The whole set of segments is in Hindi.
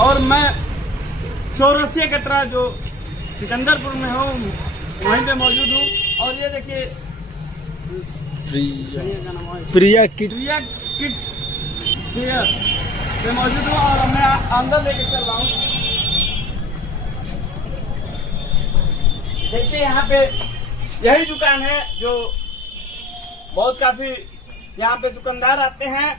और मैं चौरसिया कटरा जो सिकंदरपुर में हूँ वहीं पे मौजूद हूँ। और ये देखिए प्रिया किट पे मौजूद हूँ और मैं अंदर लेके चल रहा हूँ। देखिए यहाँ पे यही दुकान है जो बहुत काफी यहाँ पे दुकानदार आते हैं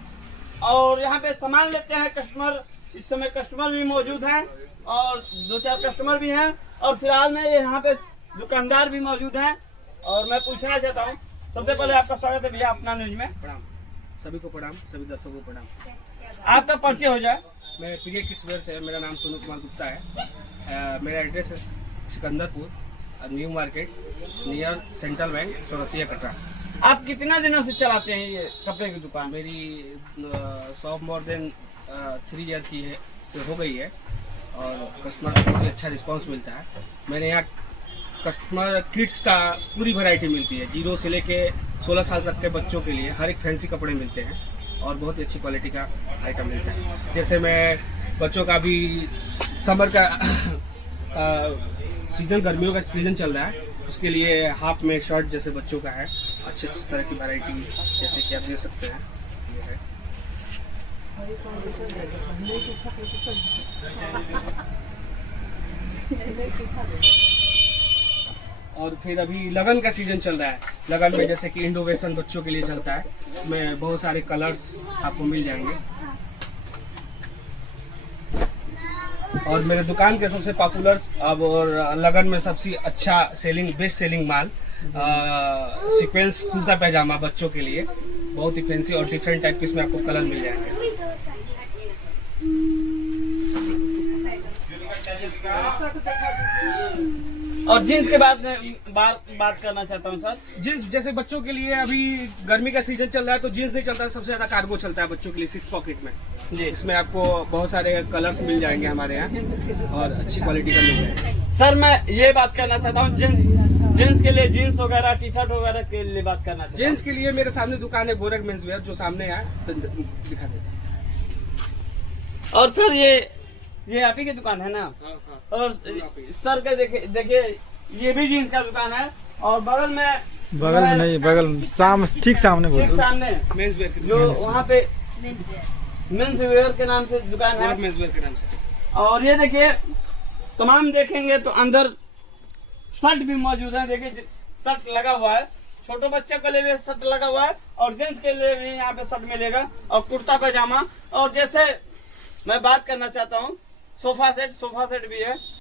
और यहाँ पे सामान लेते हैं कस्टमर। इस समय कस्टमर भी मौजूद हैं और 2-4 कस्टमर भी हैं और फिलहाल में यहाँ पे दुकानदार भी मौजूद हैं। और मैं पूछना चाहता हूँ, सबसे पहले आपका स्वागत है भैया अपना न्यूज में। प्रणाम सभी को, प्रणाम सभी दर्शकों को प्रणाम। आपका परिचय हो जाए। मैं प्रिया किड्स वेयर से, मेरा नाम सोनू कुमार गुप्ता है। मेरा एड्रेस है Sikandarpur new market near central bank Chaurasia Katra. आप कितना दिनों से चलाते हैं ये कपड़े की दुकान? मेरी शॉप मोर देन 3 ईयर की है से हो गई है और कस्टमर का बहुत ही अच्छा रिस्पांस मिलता है। मैंने यहाँ कस्टमर किड्स का पूरी वैरायटी मिलती है, 0 से लेके 16 साल तक के बच्चों के लिए हर एक फैंसी कपड़े मिलते हैं और बहुत ही अच्छी क्वालिटी का आइटम मिलता है। जैसे मैं बच्चों का भी समर का सीजन, गर्मियों का सीजन चल रहा है, उसके लिए हाफ में शर्ट जैसे बच्चों का है, अच्छे तरह की वैरायटी जैसे कि आप देख सकते हैं ये है। और फिर अभी लगन का सीजन चल रहा है। लगन में जैसे कि इंडो वेस्टर्न बच्चों के लिए चलता है, इसमें बहुत सारे कलर्स आपको मिल जाएंगे। और मेरे दुकान के सबसे पॉपुलर अब और लगन में सबसे अच्छा सेलिंग, बेस्ट सेलिंग माल सीक्वेंस कुर्ता पैजामा बच्चों के लिए, बहुत ही फैंसी और डिफरेंट टाइप के इसमें आपको कलर मिल जाएंगे। और जीन्स के बाद में बात करना चाहता हूँ सर। जींस जैसे बच्चों के लिए अभी गर्मी का सीजन चल रहा है तो जींस नहीं चलता है, सबसे ज्यादा कार्गो चलता है बच्चों के लिए 6 पॉकेट में जी। इसमें आपको बहुत सारे कलर्स मिल जाएंगे हमारे यहाँ और अच्छी क्वालिटी का मिल जाएगा। सर मैं ये बात करना चाहता हूँ, जीन्स के लिए, जीन्स वगैरह टी शर्ट वगैरह के लिए बात करना चाहता हूँ। जेंट्स के लिए मेरे सामने दुकान है गोरख मेंस वेयर, जो सामने है तो दिखा दे। और सर ये आप ही की दुकान है ना? और सर के देखिए ये भी जीन्स का दुकान है और बगल में नहीं, बगल ठीक सामने ठीक सामने मेंस वेयर की जो वहाँ पे मेंस वेयर के नाम से दुकान है, मेंस वेयर के नाम से। और ये देखिए तमाम देखेंगे तो अंदर शर्ट भी मौजूद है। देखिए शर्ट लगा हुआ है, छोटे बच्चे के लिए भी शर्ट लगा हुआ है और जेंट्स के लिए भी यहाँ पे शर्ट मिलेगा और कुर्ता पैजामा। और जैसे मैं बात करना चाहता हूँ सोफा सेट भी है।